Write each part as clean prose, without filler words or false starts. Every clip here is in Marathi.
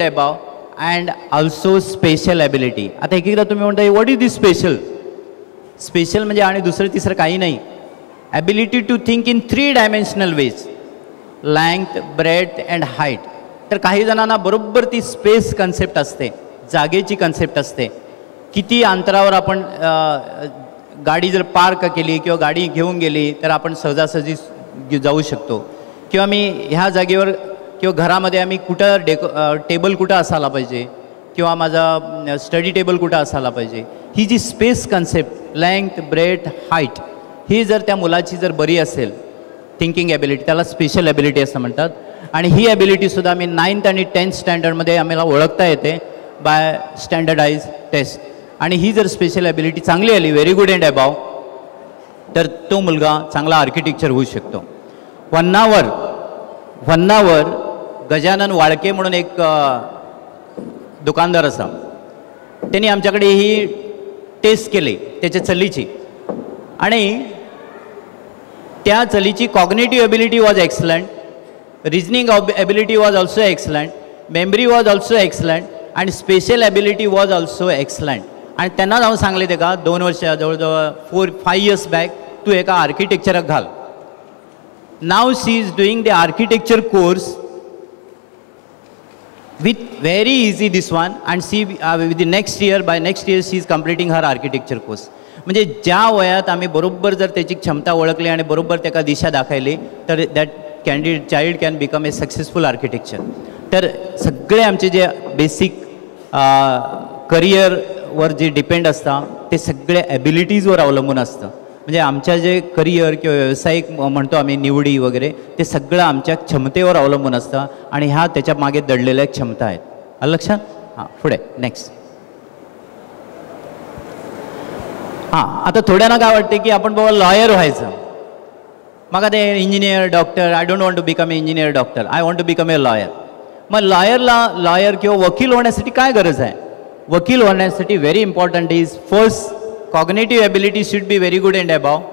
above and also special ability. आता एक एकदा तुम्ही म्हणता what is this special. Special म्हणजे आणि दुसरं तिसरं काही नाही. Ability to think in 3 dimensional ways, length, breadth and height. तर काही जणांना बरोबर ती स्पेस कन्सेप्ट असते, जागेची कन्सेप्ट असते. किती अंतरावर आपण गाडी जर पार्क केली किंवा गाडी घेऊन गेली तर आपण सहजासहजी जाऊ शकतो. किंवा मी ह्या जागेवर किंवा घरामध्ये आम्ही कुठं टेबल कुठं असायला पाहिजे किंवा माझा स्टडी टेबल कुठं असायला पाहिजे. ही जी space concept, length, breadth, height, ही जर त्या मुलाची जर बरी असेल थिंकिंग ॲबिलिटी, त्याला स्पेशल ॲबिलिटी असं म्हणतात. आणि ही ॲबिलिटीसुद्धा आम्ही 9th आणि 10th स्टँडर्डमध्ये आम्हाला ओळखता येते बाय स्टँडर्डाइज टेस्ट. आणि ही जर स्पेशल ॲबिलिटी चांगली आली, व्हेरी गुड अँड अबाव, तर तो मुलगा चांगला आर्किटेक्चर होऊ शकतो. वन्नावर गजानन वाळके म्हणून एक दुकानदार असा, त्यांनी आमच्याकडे ही टेस्ट केली त्याच्या चलीची. आणि त्या चलीची cognitive ability was excellent, reasoning ability was also excellent, memory was also excellent आणि special ability was also excellent. आणि त्यांना जाऊन सांगले ते का 2 वर्ष जवळजवळ 4-5 years बॅक तू एका आर्किटेक्चराक घाल. नाव she is doing the architecture course with very easy this one and she with the next year, by next year she is completing her architecture course. म्हणजे ज्या वयात आम्ही बरोबर जर त्याची क्षमता ओळखली आणि बरोबर त्याला दिशा दाखवली तर that candidate child can become a successful architecture. तर सगळे आमचे जे बेसिक करिअरवर जे डिपेंड असतात ते सगळे ॲबिलिटीजवर अवलंबून असतं. म्हणजे आमच्या जे करिअर किंवा व्यावसायिक म्हणतो आम्ही निवडी वगैरे ते सगळं आमच्या क्षमतेवर अवलंबून असतं आणि ह्या त्याच्या मागे दडलेल्या क्षमता आहेत. आलं लक्षात? हां, पुढे नेक्स्ट. हां, आता थोड्यांना काय वाटते की आपण बाबा लॉयर व्हायचं. मग ते engineer, doctor, I don't want to become a engineer doctor, I want to become a lawyer. मग लॉयर किंवा वकील होण्यासाठी काय गरज आहे? वकील होण्यासाठी very important is first cognitive ability should be very good and above,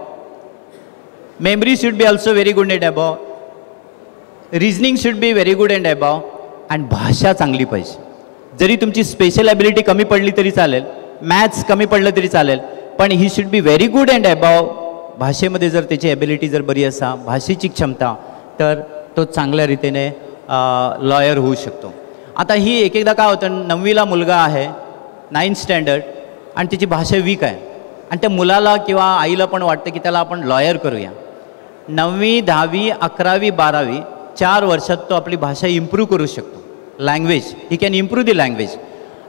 memory should be also very good and above, reasoning should be very good and above, and भाषा चांगली पाहिजे. जरी तुमची स्पेशल ॲबिलिटी कमी पडली तरी चालेल, मॅथ्स कमी पडलं तरी चालेल, पण he should be very good and above. भाषेमध्ये जर त्याची ॲबिलिटी जर बरी असा, भाषेची क्षमता, तर तो चांगल्या रीतीने लॉयर होऊ शकतो. आता ही एक एकदा काय होतं, 9वीला मुलगा आहे, 9th स्टँडर्ड, आणि त्याची भाषा वीक आहे आणि त्या मुलाला किंवा आईला पण वाटतं की त्याला आपण लॉयर करूया. 9वी, 10वी, 11वी, 12वी 4 वर्षात तो आपली भाषा इम्प्रूव्ह करू शकतो. Language, he can improve the language.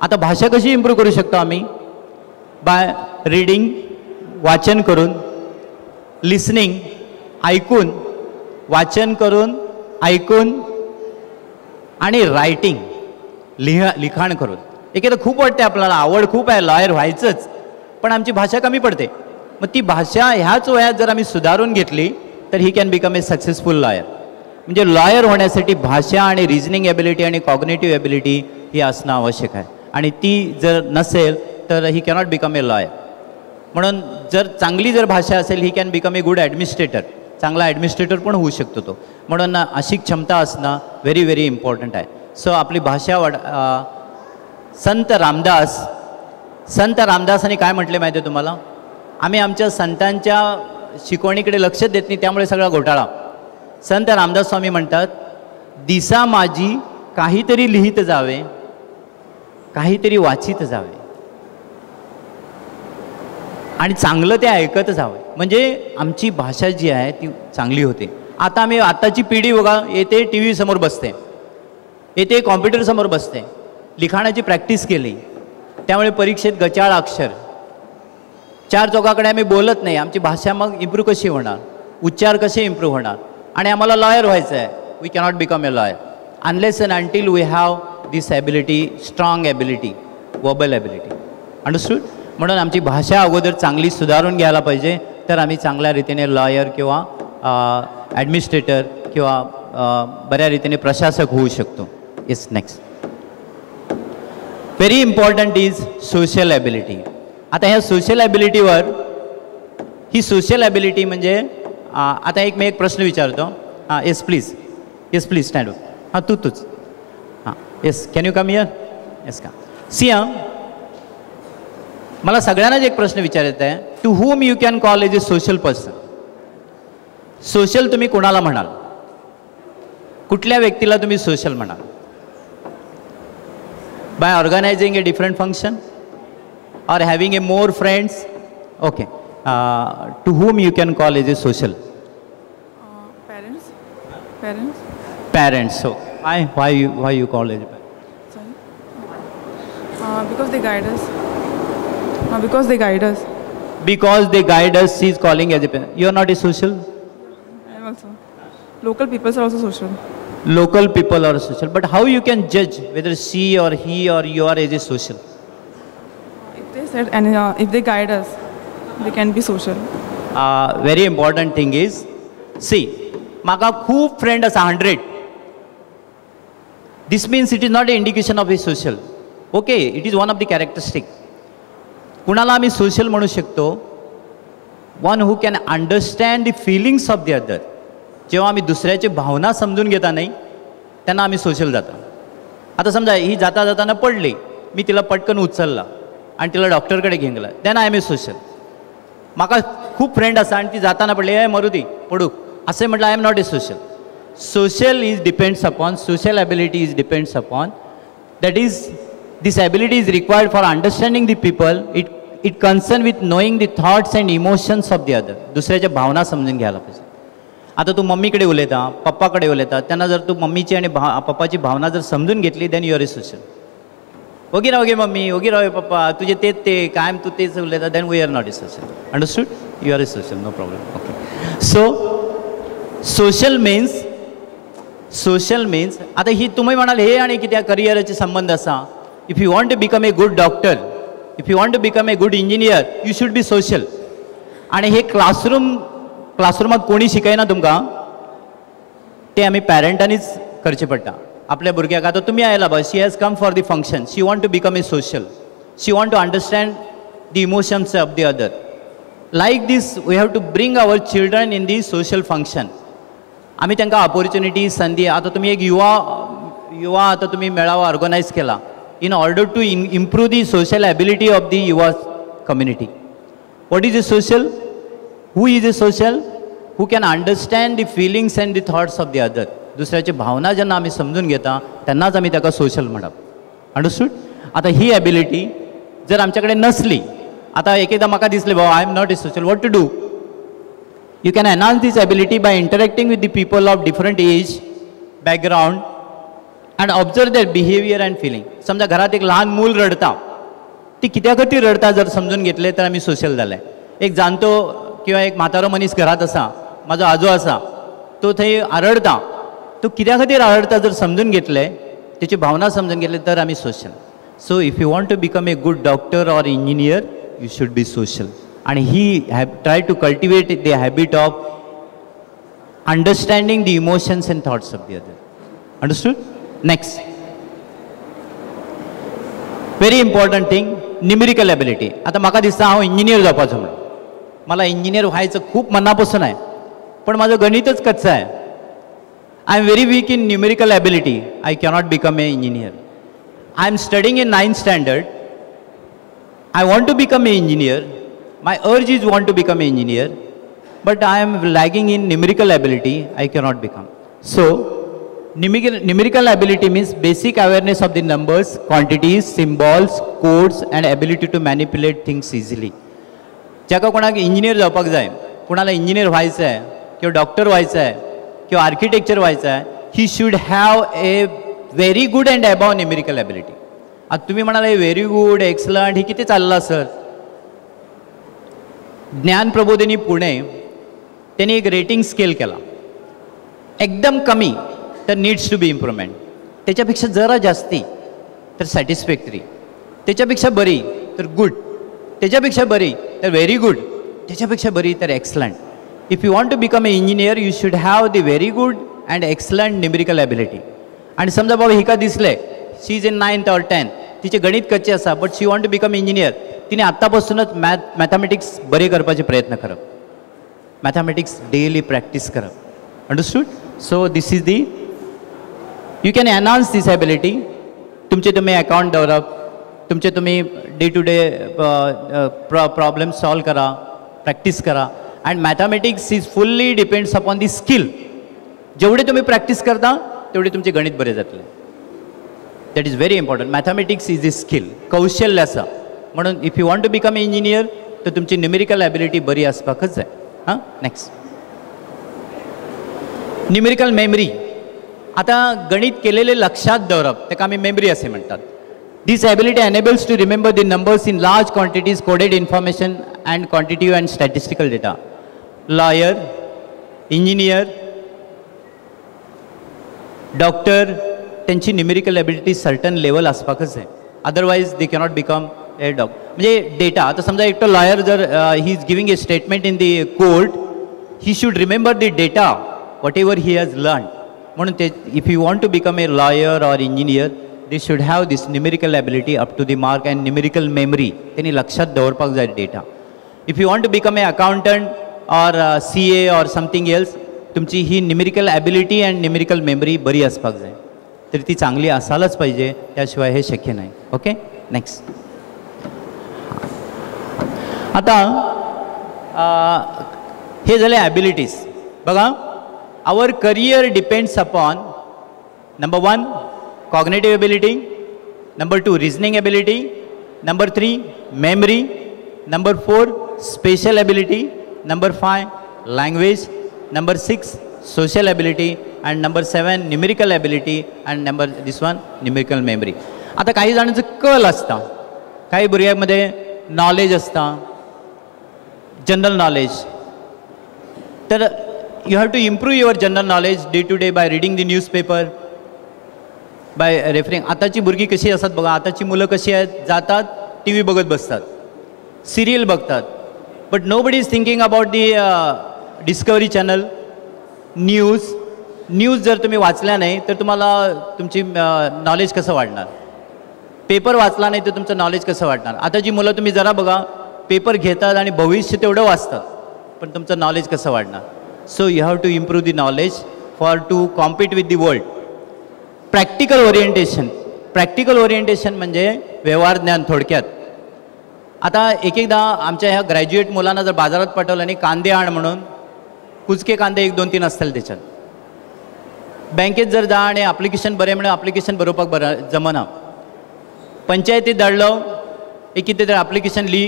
आता भाषा कशी इम्प्रूव्ह करू शकतो आम्ही? बाय रीडिंग, वाचन करून, लिसनिंग, ऐकून, वाचन करून, ऐकून, आणि रायटिंग, लिखाण करून. एखादं खूप वाटते आपल्याला, आवड खूप आहे, लॉयर व्हायचंच, पण आमची भाषा कमी पडते. मग ती भाषा ह्याच वयात जर आम्ही सुधारून घेतली तर he can become a successful lawyer. म्हणजे लॉयर होण्यासाठी भाषा आणि रिजनिंग ॲबिलिटी आणि कॉग्निटिव्ह ॲबिलिटी ही असणं आवश्यक आहे. आणि ती जर नसेल तर ही कॅनॉट बिकम ए लॉयर. म्हणून जर चांगली जर भाषा असेल he can become a good administrator, चांगला ॲडमिनिस्ट्रेटर पण होऊ शकतो तो. म्हणून अशी क्षमता असणं व्हेरी व्हेरी इम्पॉर्टंट आहे. सो आपली भाषा संत रामदासांनी काय म्हटले माहिती आहे तुम्हाला? आम्ही आमच्या संतांच्या शिकवणीकडे लक्ष देत नाही, त्यामुळे सगळा घोटाळा. संत रामदास स्वामी म्हणतात, दिसा माझी काहीतरी लिहित जावे, काहीतरी वाचित जावे आणि चांगलं ते ऐकत जावे. म्हणजे आमची भाषा जी आहे ती चांगली होते. आता आम्ही आताची पिढी बघा, येते टी व्ही समोर बसते, येते कॉम्प्युटर समोर बसते, लिखाणाची प्रॅक्टिस केली, त्यामुळे परीक्षेत गचाळ अक्षर, 4 चौकाकडे आम्ही बोलत नाही. आमची भाषा मग इम्प्रूव्ह कशी होणार? उच्चार कसे इम्प्रूव्ह होणार? आणि आम्हाला लॉयर व्हायचं आहे. We cannot become a lawyer unless and until we have this ability, strong ability, verbal ability. Understood? म्हणून आमची भाषा अगोदर चांगली सुधारून घ्यायला पाहिजे, तर आम्ही चांगल्या रीतीने लॉयर किंवा ॲडमिनिस्ट्रेटर किंवा बऱ्या रीतीने प्रशासक होऊ शकतो. Yes, next. Very important is social ability. आता ह्या सोशल ॲबिलिटीवर, ही सोशल ॲबिलिटी म्हणजे आता मी एक प्रश्न विचारतो. Yes please, stand up. हां, तूच. हां, yes, can you come here? Yes का? सी मला सगळ्यांनाच एक प्रश्न विचारायचा आहे, to whom you can call as a social person? Social तुम्ही कोणाला म्हणाल? कुठल्या व्यक्तीला तुम्ही सोशल म्हणाल? By organising a different function or having a more friends? Okay. To whom you can call as a social? Parents. Parents. So why you call as a parent? Sorry. Because they guide us. Because they guide us. Because they guide us, she is calling as a parent. You are not a social? I am also. Local people are also social. Local people are social. But how you can judge whether she or he or you are as a social? They said, and if they guide us, they can be social. Very important thing is, see, maka खूप friend asa 100. This means it is not an indication of a social. Okay, it is one of the characteristic. कुणाला आम्ही social म्हणू शकतो? One who can understand the feelings of the other. जेव्हा आम्ही दुसऱ्याची भावना समजून घेता नाही, त्यांना आम्ही social जातो. आता समजा ही जाता जाताना पडली, मी तिला पटकन उचलला आणि तिला डॉक्टरकडे घेऊन गेला, then I am a social. म्हाका खूप फ्रेंड आसा आणि ती जाताना पडली, ए मरुदी पडू असे म्हटलं, I am not a social. Social is depends upon, social ability is depends upon, that is this ability is required for understanding the people. It concern with knowing the thoughts and emotions of the other. दुसऱ्याच्या भावना समजून घ्यायला पाहिजे. आता तू मम्मीकडे उलयता, पप्पाकडे उलयता, त्यांना जर तू मम्मीची आणि पप्पाची भावना जर समजून घेतली, then you are a social. ओगी राव गे मम्मी, ओगी राव पप्पा, तुझे ते कायम तू तेच उलयता, then we are not a social. Understood? You are a social, no problem. Okay. So social means आता ही तुम्ही म्हणाल हे आणि कित्याक करियराचे संबंध असा. If you want to become a good doctor, if you want to become a good engineer, you should be social. आणि हे क्लासरूमात कोणी शिकयना तुमकां, ते आम्ही पॅरंटांनीच करचे पडटा. आपल्या भुरग्याक आता तुम्ही आयला बा, she has come for the function, she want to become a social, she want to understand the emotions of the other. Like this we have to bring our children in the social function. आम्ही त्यांना ऑपॉर्च्युनिटी, संधी. आता तुम्ही एक युवा आता तुम्ही मेळावा ऑर्गनायज केला in order to improve the social ability of the युवा community. What is a social? Who is a social? Who can understand the feelings and the thoughts of the other. दुसऱ्याची भावना ज्यांना आम्ही समजून घेता त्यांनाच आम्ही त्याका सोशल म्हणप. अंडरस्टूड? आता ही ॲबिलिटी जर आमच्याकडे नसली, आता एकदा म्हाका दिसले बाबा I am not a social, what to do? You can enhance this ability by interacting with the people of different age, background and observe their behaviour and feeling. समजा घरात एक लहान मूल रडता, ती कित्या खातीर रडता जर समजून घेतले तर आम्ही सोशल जाले. एक जाणतो किंवा एक म्हातारो मनीस घरात असा, माझो आजो असा, तो थंय आरडता, तो कित्या खातीर आरडता जर समजून घेतले, त्याची भावना समजून घेतले तर आम्ही social. So if you want to become a good doctor or engineer, you should be social. आणि he try to cultivate the habit of understanding the emotions and thoughts of the other. Understood? Next very important thing, numerical ability. आता म्हाका दिसता हांव इंजिनियर जावपाचो म्हणून, मला इंजिनियर व्हायचं खूप मनापासून आहे, पण माझं गणितच कच्चं आहे. I am very weak in numerical ability. I cannot become an engineer. I am studying in 9th standard. I want to become an engineer. My urge is want to become an engineer. But I am lagging in numerical ability. I cannot become. So, numerical ability means basic awareness of the numbers, quantities, symbols, codes and ability to manipulate things easily. ज्याका कोणाक इंजिनियर जावपाक जाय, कोणाला इंजिनियर व्हायचं आहे किंवा डॉक्टर व्हायचं आहे किंवा आर्किटेक्चर व्हायचं आहे, he should have a very good and above numerical ability. आता तुम्ही म्हणाला व्हेरी गुड, एक्सलंट, हे किती चाललं सर? ज्ञान प्रबोधिनी पुणे त्यांनी एक रेटिंग स्केल केला. एकदम कमी तर नीड्स टू बी इम्प्रूव्हमेंट, त्याच्यापेक्षा जरा जास्ती तर सॅटिस्फॅक्टरी, त्याच्यापेक्षा बरी तर गुड, त्याच्यापेक्षा बरी तर व्हेरी गुड, त्याच्यापेक्षा बरी तर excellent. If you want to become an engineer, you should have the very good and excellent numerical ability. आणि समजा बाबा हिका दिसले, शी is in 9th or 10th, तिचे गणित कच्चे असा, but she want to become engineer. तिने आत्तापासूनच मॅथमॅटिक्स बरे करपाचे प्रयत्न करप, मॅथमॅटिक्स डेली प्रॅक्टिस करप. Understood? So this is the, you can enhance this ability तुमचे तुम्ही अकाउंट दवरप, तुमचे तुम्ही day to day problem solve करा, प्रॅक्टिस करा. And mathematics is fully depends upon the skill. जेवढे तुम्ही प्रॅक्टिस करता तेवढे तुमचे गणित बरे जातले. That is very important. Mathematics is a skill, कौशल्य आसा. म्हणून if you want to become engineer तर तुमची न्युमेरिकल एबिलिटी बरी आसपाकच जाय. हां, नेक्स्ट न्युमेरिकल मेमरी. आता गणित केलेले लक्षात दवरप ताका आमी मेमरी असे म्हणटात. This ability enables to remember the numbers in large quantities, coded information and quantitative and statistical data. Lawyer, engineer, doctor त्यांची न्युमेरिकल एबिलिटी सर्टन लेवल आसपाकच जाय. Otherwise they cannot become a म्हणजे डेटा. आता समजा एकटो लॉयर जर he is giving a statement in the court, he should remember the data whatever he has learn. म्हणून ते if you want to become a lawyer or engineer they should have this numerical ability up to the mark and numerical memory. त्यांनी लक्षात दवरपाक जाय data. If you want to become a accountant or CA or something else, तुमची ही numerical ability and numerical memory बरी असपाक जाय. तरी ती चांगली असायलाच पाहिजे, त्याशिवाय हे शक्य नाही. Okay, next. आता हे झाले ॲबिलिटीज. बघा, our career depends upon number 1 cognitive ability, number 2 reasoning ability, number 3 memory, number 4 special ability, number 5 language, number 6 social ability, and number 7 numerical ability, and number this one numerical memory. आता काही जणांचं कल असता, काही भुरग्यांमध्ये नॉलेज असता, जनरल नॉलेज. तर you have to improve your general knowledge day to day by reading the newspaper, by referring. आताची भुरगीं कशी असतात बघा, आताची मुलं कशी आहेत, जातात TV बघत बसतात, सिरियल बघतात, but nobody is thinking about the discovery channel, news जर तुम्ही वाचल्या नाही तर तुम्हाला तुमची नॉलेज कसं वाढणार. पेपर वाचला नाही तर तुमचं नॉलेज कसं वाढणार. आता जी मुलं तुम्ही जरा बघा, पेपर घेतात आणि भविष्य तेवढं वाचतात, पण तुमचं नॉलेज कसं वाढणार. So you have to improve the knowledge for to compete with the world. Practical orientation. Practical orientation म्हणजे व्यवहार ज्ञान थोडक्यात. आता एक एकदा आमच्या ह्या ग्रॅज्युएट मुलांना जर बाजारात पाठवलं आणि कांदे आण म्हणून, कुचके कांदे 1-2-3 असतील त्याच्यात. बँकेत जर जा आणि ॲप्लिकेशन बरे म्हणून ॲप्लिकेशन बरोवपाक बरं जमना. पंचायतीत धाडलो, एक कितें तरी ॲप्लिकेशन ली.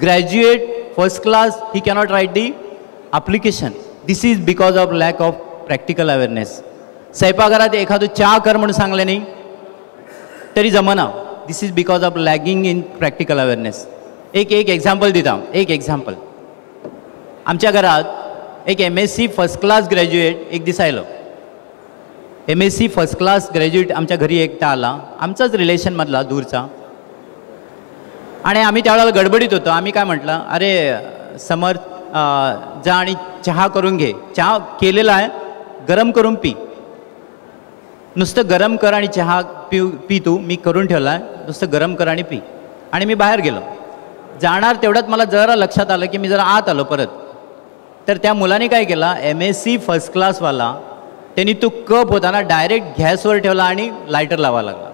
Graduate first class he cannot write the application. This is because of lack of practical awareness. स्वयंपाकघरात एखादं चहा कर म्हणून सांगले नाही तरी जमना. This is because of lagging in practical awareness. एक एक्झाम्पल दिता. एक एक्झाम्पल, आमच्या घरात एक MSc फर्स्ट क्लास ग्रॅज्युएट एक दीस आयलो. MSc फर्स्ट क्लास ग्रॅज्युएट आमच्या घरी एकटा आला, आमचाच रिलेशनमधला दूरचा. आणि आम्ही त्यावेळेला गडबडीत होतो. आम्ही काय म्हटलं, अरे समर्थ जा आणि चहा करून घे. चहा केलेला आहे, गरम करून पी. नुसतं गरम कर आणि चहा पी तू. मी करून ठेवला आहे, नुसतं गरम कर आणि पी. आणि मी बाहेर गेलो. जाणार तेवढ्यात मला जरा लक्षात आलं की मी जरा आत आलो परत. तर त्या मुलाने काय केला, MSc फर्स्ट क्लासवाला, त्यांनी तो कप होता ना डायरेक्ट गॅसवर ठेवला आणि लायटर लावायला लागला.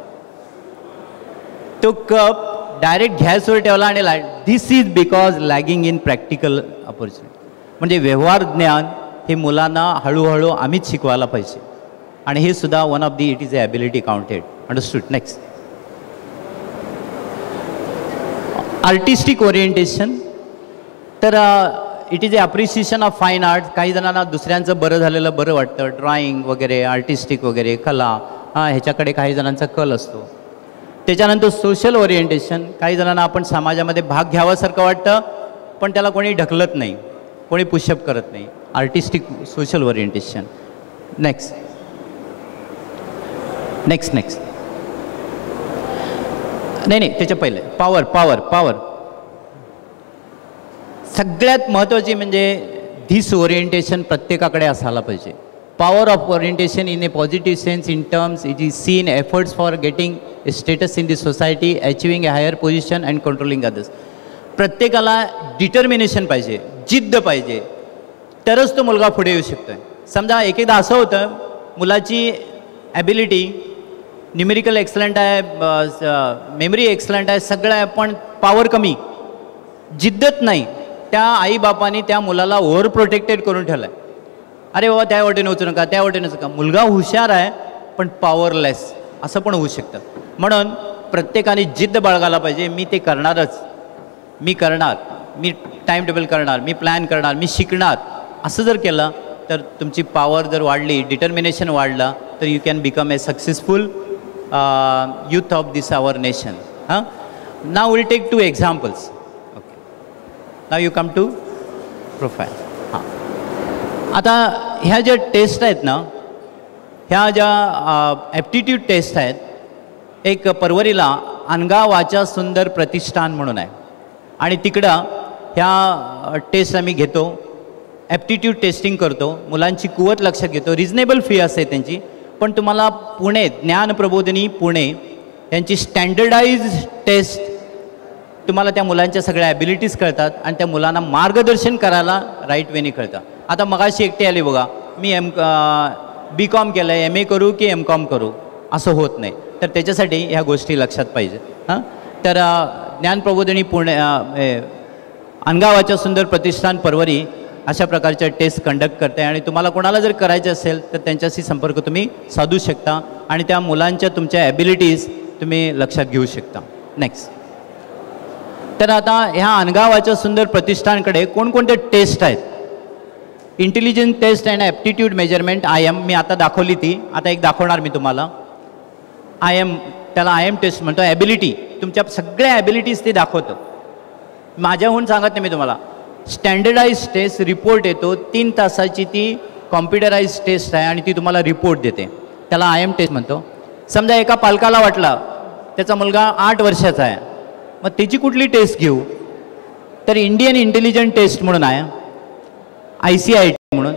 तो कप डायरेक्ट गॅसवर ठेवला आणि this is because lagging in practical opportunity. म्हणजे व्यवहार ज्ञान हे मुलांना हळूहळू आम्हीच शिकवायला पाहिजे. आणि हे सुद्धा one of the it is a ability counted. Understood. Next, artistic orientation. तर it is a appreciation of fine art. काही जणांना दुसऱ्यांचं बरं झालेलं बरं वाटतं, ड्रॉइंग वगैरे, आर्टिस्टिक वगैरे, कला, ह्याच्याकडे काही जणांचा कल असतो. त्याच्यानंतर सोशल ओरिएंटेशन. काही जणांना आपण समाजामध्ये भाग घ्यावासारखं वाटतं, पण त्याला कोणी ढकलत नाही, कोणी पुशअप करत नाही. Artistic social orientation. Next next next नाही त्याच्या पहिले पॉवर. पॉवर पॉवर सगळ्यात महत्त्वाची म्हणजे धिस ओरिएंटेशन प्रत्येकाकडे असायला पाहिजे. Power of orientation in a positive sense in terms it is seen efforts for getting a status in the society, achieving a higher position and controlling others. प्रत्येकाला डिटर्मिनेशन पाहिजे, जिद्द पाहिजे, तरच तो मुलगा पुढे येऊ शकतो. समजा एक एकदा असं होतं, मुलाची ॲबिलिटी न्यूमेरिकल एक्सलंट आहे, मेमरी एक्सलंट आहे, सगळं आहे, पण पॉवर कमी, जिद्दत नाही. त्या आईबापांनी त्या मुलाला ओव्हर प्रोटेक्टेड करून ठेवलं आहे. अरे बाबा त्या वाटेने उचलू नका, त्या वाटेने नका. मुलगा हुशार आहे पण पॉवरलेस, असं पण होऊ शकतं. म्हणून प्रत्येकाने जिद्द बाळगायला पाहिजे. मी ते करणारच, मी करणार, मी टाईम टेबल करणार, मी प्लॅन करणार, मी शिकणार. असं जर केलं तर तुमची पॉवर जर वाढली, डिटर्मिनेशन वाढलं, तर you can become a successful youth of this our nation. Now we'll take 2 examples. Okay. Now you come to profile. आता ह्या ज्या टेस्ट आहेत ना, ह्या ज्या ॲप्टिट्यूड टेस्ट आहेत, एक परवरीला अनगा वाचा सुंदर प्रतिष्ठान म्हणून आहे आणि तिकडं ह्या टेस्ट आम्ही घेतो, ॲप्टिट्यूड टेस्टिंग करतो, मुलांची कुवत लक्षात घेतो. रिजनेबल फी असते त्यांची, पण तुम्हाला पुणे ज्ञान प्रबोधिनी पुणे यांची स्टँडर्डाइज टेस्ट, तुम्हाला त्या मुलांच्या सगळ्या ॲबिलिटीज कळतात आणि त्या मुलांना मार्गदर्शन करायला राईट वेनी कळतं. आता मगाशी एकटी आली बघा, मी BCom केलं आहे, MA करू की MCom करू, असं होत नाही. तर त्याच्यासाठी ह्या गोष्टी लक्षात पाहिजे. तर ज्ञान प्रबोधिनी पुणे अनगावाच्या सुंदर प्रतिष्ठान परवरी अशा प्रकारच्या टेस्ट कंडक्ट करते आणि तुम्हाला कोणाला जर करायचे असेल तर त्यांच्याशी संपर्क तुम्ही साधू शकता आणि त्या मुलांच्या तुमच्या ॲबिलिटीज तुम्ही लक्षात घेऊ शकता. नेक्स्ट, तर आता ह्या अनगावाच्या सुंदर प्रतिष्ठानकडे कोणकोणते टेस्ट आहेत? Intelligence test and aptitude measurement IM, मी आता दाखवली ती, आता एक दाखवणार मी तुम्हाला. IM, त्याला IM टेस्ट म्हणतो. ॲबिलिटी, तुमच्या सगळ्या ॲबिलिटीज ते दाखवतं. माझ्याहून सांगत नाही मी तुम्हाला. स्टँडर्डाइज टेस्ट रिपोर्ट येतो, 3 तासाची ती कॉम्प्युटराइज टेस्ट आहे आणि ती तुम्हाला रिपोर्ट देते. त्याला IM टेस्ट म्हणतो. समजा एका पालकाला वाटला त्याचा मुलगा 8 वर्षाचा आहे, मग त्याची कुठली टेस्ट घेऊ? तर इंडियन इंटेलिजंट टेस्ट म्हणून आहे, ICIT म्हणून.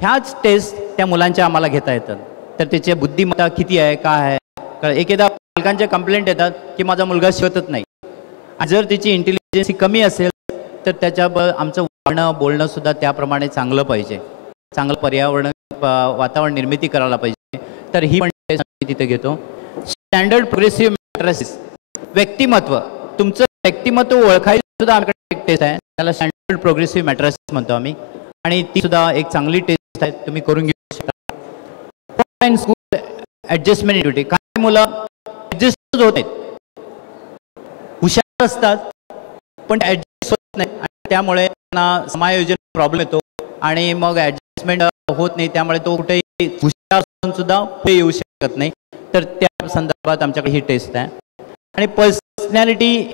ह्याच टेस्ट त्या मुलांच्या आम्हाला घेता येतात. तर त्याची बुद्धिमत्ता किती आहे, काय आहे. एकेदा पालकांच्या कंप्लेंट येतात की माझा मुलगा शिकतच नाही. जर त्याची इंटेलिजन्सी कमी असेल तर त्याच्या आमचं वागणं बोलणं सुद्धा त्याप्रमाणे चांगलं पाहिजे, चांगलं वातावरण निर्मिती करायला पाहिजे. तर ही पण टेस्ट आम्ही तिथे घेतो. स्टँडर्ड प्रोग्रेसिव्ह मॅट्रिसिस, व्यक्तिमत्व, तुमचं व्यक्तिमत्व ओळखायला सुद्धा आमच्याकडे एक टेस्ट आहे, त्याला स्टँडर्ड प्रोग्रेसिव्ह मॅट्रिसिस म्हणतो आम्ही, आणि ती सुद्धा एक चांगली टेस्ट आहे, तुम्ही करून घेऊ शकता. स्कूल ॲडजस्टमेंट ॲक्टिव्हिटी, काही मुलं ॲडजस्ट होत नाहीत, हुशार असतात पण ॲडजस्ट होत नाही आणि त्यामुळे त्यांना समायोजन प्रॉब्लेम येतो आणि मग ॲडजस्टमेंट होत नाही, त्यामुळे तो कुठेही हुशार असून सुद्धा पुढे येऊ शकत नाही. तर त्या संदर्भात आमच्याकडे ही टेस्ट आहे. आणि पर्सनॅलिटी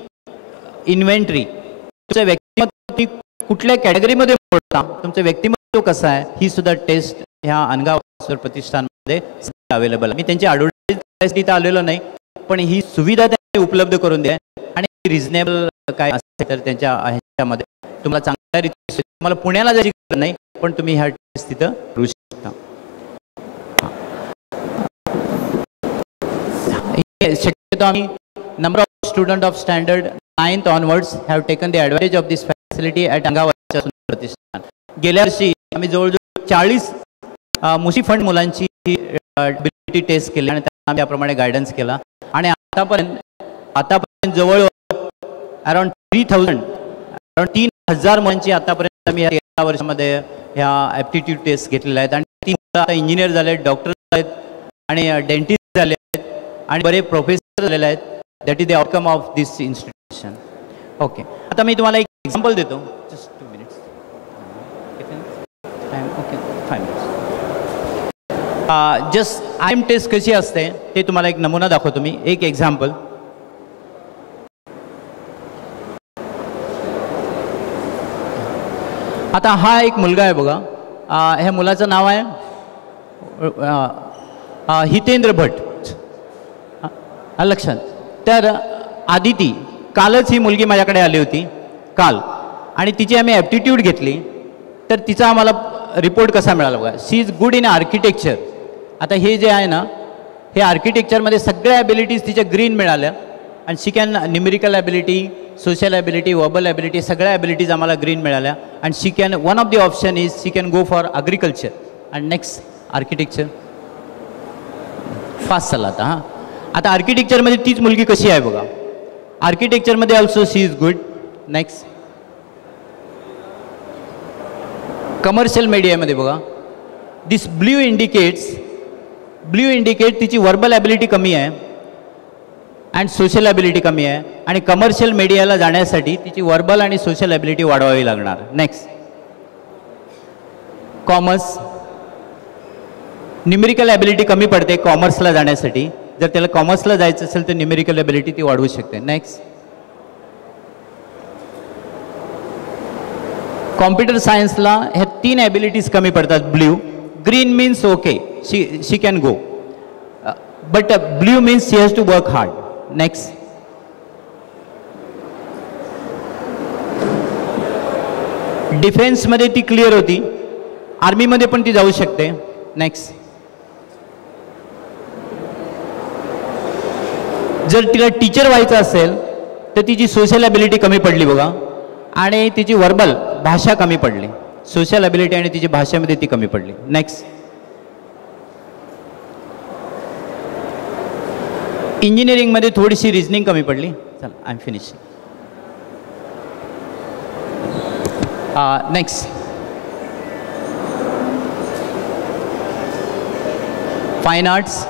इन्व्हेंटरी, तुमचं व्यक्तिमत्व कुठल्या कॅटेगरीमध्ये मोडता, तुमचं व्यक्तिमत्व कसं आहे, ही सुद्धा टेस्ट ह्या अनगा प्रतिष्ठानमध्ये अवेलेबल आहे. मी त्यांची ॲडव्हर्टाईज इथं आलेलो नाही, पण ही सुविधा त्यांनी उपलब्ध करून द्या आणि रिजनेबल काय असेल तर त्यांच्या ह्याच्यामध्ये तुम्हाला चांगल्या रीती, तुम्हाला पुण्याला जायची गरज नाही, पण तुम्ही ह्या टेस्ट तिथं करू शकता. शक्यतो आम्ही number of student of standard 9th onwards have taken the advantage of this facility at अंगावाच्या सुंदर प्रतिष्ठान. गेल्या वर्षी आम्ही जवळजवळ 40 मुशी फंड मुलांची ॲबिलिटी टेस्ट केली आणि त्यांना आम्ही त्याप्रमाणे गायडन्स केला आणि आतापर्यंत जवळ अराउंड 3,000 मुलांची आतापर्यंत आम्ही या 13 वर्षामध्ये ह्या ॲप्टिट्यूड टेस्ट घेतलेल्या आहेत आणि ती मुलं आता इंजिनियर झाले आहेत, डॉक्टर झाले आहेत आणि डेंटिस्ट झाले आहेत आणि बरे प्रोफेसर झालेले आहेत. That is the outcome of this institution. Okay, आता मी तुम्हाला एक एक्झाम्पल देतो. Just 2 minutes. Okay, 5 minutes. Just IM test कशी असते ते तुम्हाला एक नमुना दाखवतो मी, एक एक्झाम्पल. आता हा एक मुलगा आहे बघा, ह्या मुलाचं नाव आहे हितेंद्र भट. लक्षात. तर आदिती, कालच ही मुलगी माझ्याकडे आली होती काल आणि तिची आम्ही ॲप्टिट्यूड घेतली, तर तिचा आम्हाला रिपोर्ट कसा मिळाला बघा. शी इज गुड इन आर्किटेक्चर. आता हे जे आहे ना, हे आर्किटेक्चरमध्ये सगळ्या ॲबिलिटीज तिच्या ग्रीन मिळाल्या आणि she can numerical ability, social ability, verbal ability, सगळ्या ॲबिलिटीज आम्हाला ग्रीन मिळाल्या आणि she can, one of the option is she can go for agriculture and next architecture. Fast चालला आता. हां, आता आर्किटेक्चरमध्ये तीच मुलगी कशी आहे बघा. आर्किटेक्चरमध्ये also she is good. Next commercial मीडियामध्ये बघा. दिस ब्ल्यू इंडिकेट तिची वर्बल ॲबिलिटी कमी आहे अँड सोशल ॲबिलिटी कमी आहे आणि कमर्शियल मीडियाला जाण्यासाठी तिची वर्बल आणि सोशल ॲबिलिटी वाढवावी लागणार. Next commerce. न्यूमेरिकल ॲबिलिटी कमी पडते कॉमर्सला जाण्यासाठी. जर त्याला कॉमर्सला जायचं असेल तर न्यूमेरिकल ॲबिलिटी ती वाढवू शकते. नेक्स्ट कॉम्प्युटर सायन्सला ह्या 3 ॲबिलिटीज कमी पडतात. Blue. Green means okay she can go but blue means she has to work hard. Next डिफेन्समध्ये ती क्लिअर होती. आर्मीमध्ये पण ती जाऊ शकते. नेक्स्ट जर तिला टीचर व्हायचं असेल तर तिची सोशल ॲबिलिटी कमी पडली बघा आणि तिची वर्बल भाषा कमी पडली. सोशल ॲबिलिटी आणि तिची भाषेमध्ये ती कमी पडली. नेक्स्ट इंजिनिअरिंगमध्ये थोडीशी रिझनिंग कमी पडली. चल I am finishing. Next fine arts.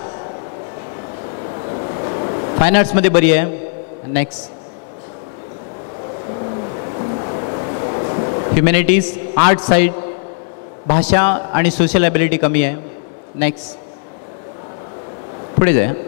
Fine आर्ट्समध्ये बरी आहे. नेक्स्ट ह्युमॅनिटीज आर्ट साईड भाषा आणि सोशल ॲबिलिटी कमी आहे. नेक्स्ट पुढे जाऊया.